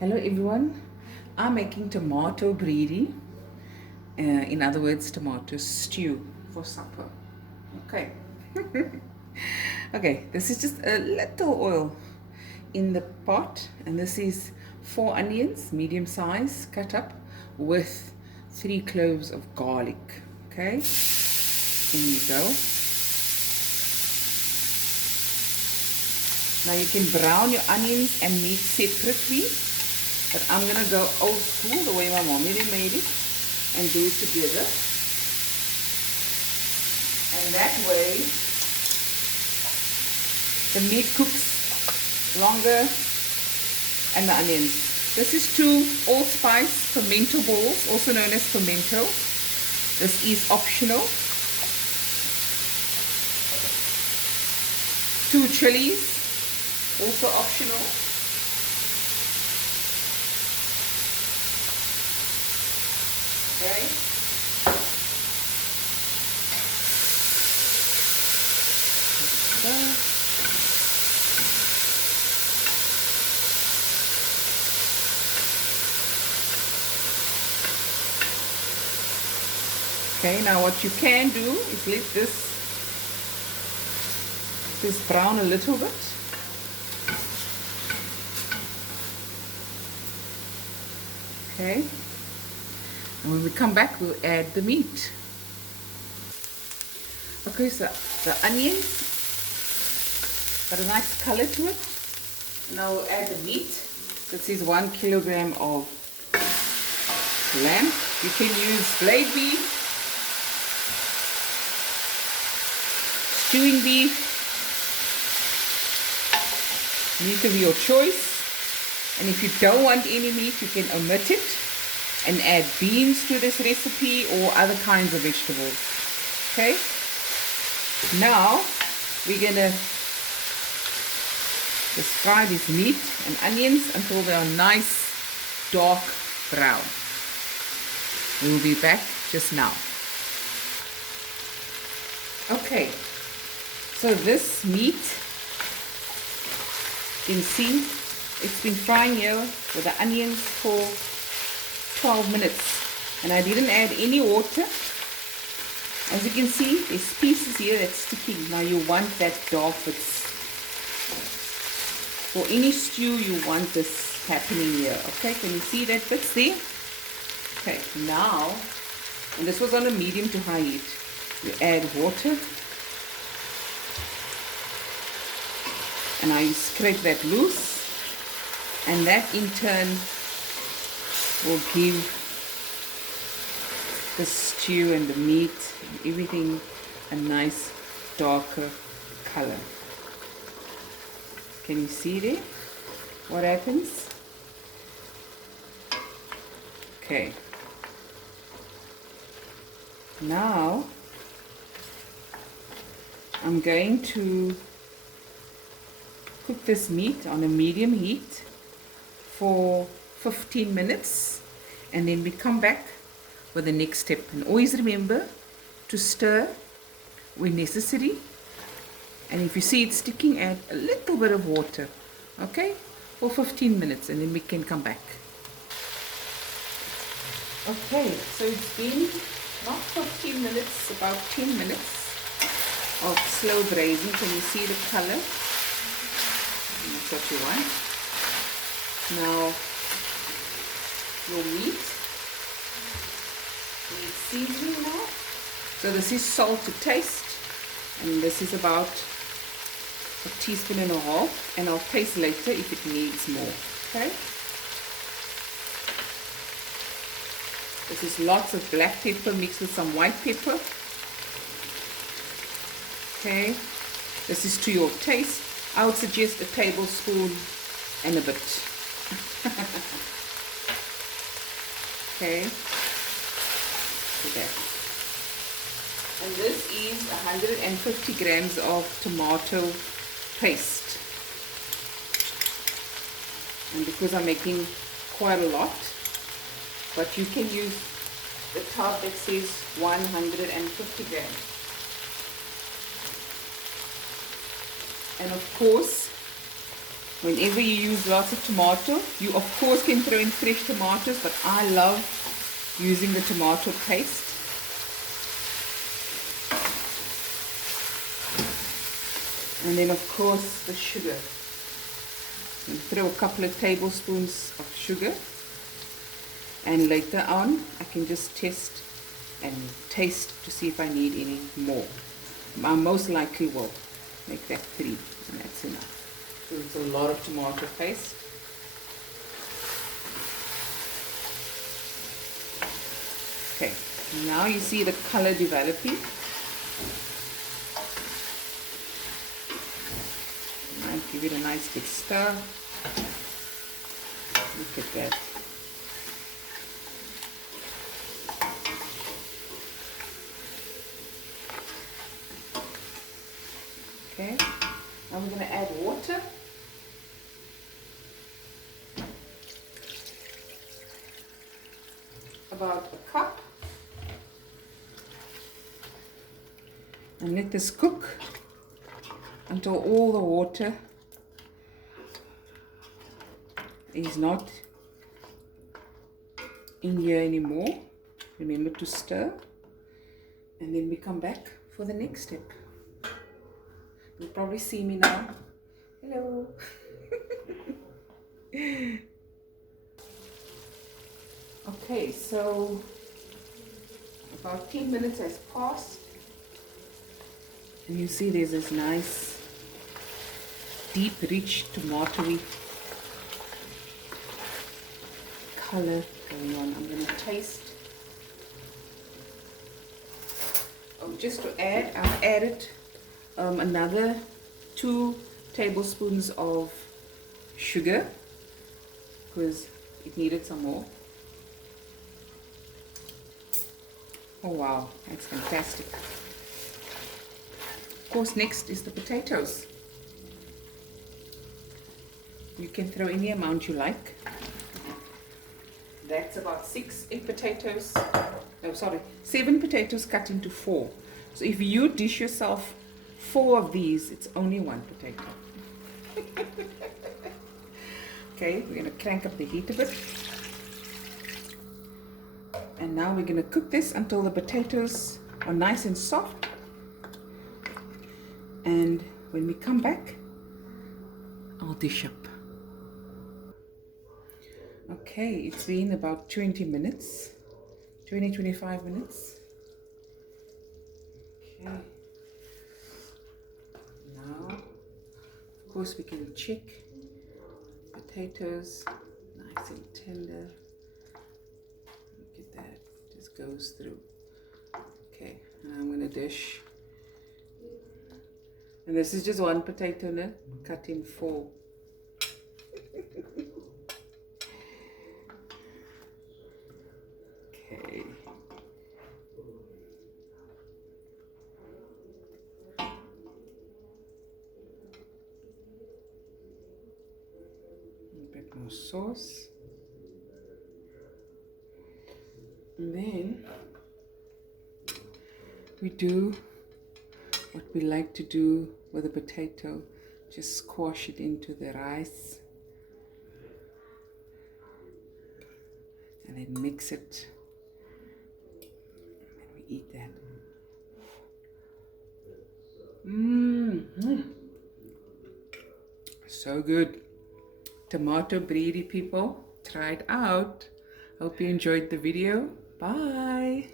Hello everyone, I'm making tomato bredie, in other words tomato stew for supper. Okay. Okay, this is just a little oil in the pot, and this is 4 onions, medium size, cut up, with 3 cloves of garlic. Okay, in you go. Now you can brown your onions and meat separately, but I'm going to go old school, the way my mommy made it, and do it together. And that way, the meat cooks longer and the onions. This is 2 allspice pimento balls, also known as pimento. This is optional. 2 chilies, also optional. Okay. Okay, now what you can do is let this brown a little bit. Okay, and when we come back, we'll add the meat. Okay, so the onions got a nice color to it. Now we'll add the meat. This is 1 kilogram of lamb. You can use blade beef, stewing beef, meat of your choice. And if you don't want any meat, you can omit it and add beans to this recipe or other kinds of vegetables. Okay, now we're gonna just fry this meat and onions until they are nice dark brown. We'll be back just now. Okay, so this meat, you can see it's been frying here with the onions for 12 minutes, and I didn't add any water. As you can see, there's pieces here that's sticking. Now you want that dark bits. For any stew, you want this happening here. Okay, can you see that bits there? Okay, now, and this was on a medium to high heat, you add water, and I scrape that loose, and that in turn will give the stew and the meat and everything a nice darker color. Can you see there what happens? Okay, now I'm going to cook this meat on a medium heat for 15 minutes, and then we come back with the next step. And always remember to stir when necessary, and if you see it sticking, add a little bit of water. Okay, for 15 minutes, and then we can come back. Okay, so it's been not 15 minutes, about 10 minutes of slow braising. Can you see the color? That's what you want. Now your meat needs seasoning now. So this is salt to taste, and this is about a teaspoon and a half, and I'll taste later if it needs more. Okay. This is lots of black pepper mixed with some white pepper. Okay. This is to your taste. I would suggest a tablespoon and a bit. Okay. So that. And this is 150 grams of tomato paste. And because I'm making quite a lot, but you can use the top that says 150 grams. And of course, Whenever you use lots of tomato, you of course can throw in fresh tomatoes, but I love using the tomato paste. And then of course the sugar. And throw a couple of tablespoons of sugar. And later on, I can just test and taste to see if I need any more. I most likely will make that 3, and that's enough. So it's a lot of tomato paste. Okay, now you see the color developing. I'll give it a nice big stir. Look at that. Okay, now we're going to add water. About a cup. And let this cook until all the water is not in here anymore. Remember to stir. And then we come back for the next step. You'll probably see me now. Hello. Okay, so about 10 minutes has passed. And you see there's this nice, deep, rich, tomatoey color going on. I'm going to taste. Oh, just to add, I've added another 2 tablespoons of sugar because it needed some more. Oh wow, that's fantastic. Of course, next is the potatoes. You can throw any amount you like. That's about 8 potatoes. No, sorry, 7 potatoes cut into 4. So if you dish yourself 4 of these, it's only 1 potato. Okay, we're going to crank up the heat a bit. And now we're going to cook this until the potatoes are nice and soft. And when we come back, I'll dish up. Okay, it's been about 20 minutes. 20-25 minutes. Okay. Now, of course, we can check potatoes, nice and tender. Look at that, just goes through. Okay, and I'm going to dish. And this is just 1 potato now, cut in 4. Okay. A bit more sauce. And then we do what we like to do with a potato, just squash it into the rice and then mix it and we eat that. So good. Tomato Bredie, people, try it out. Hope you enjoyed the video. Bye.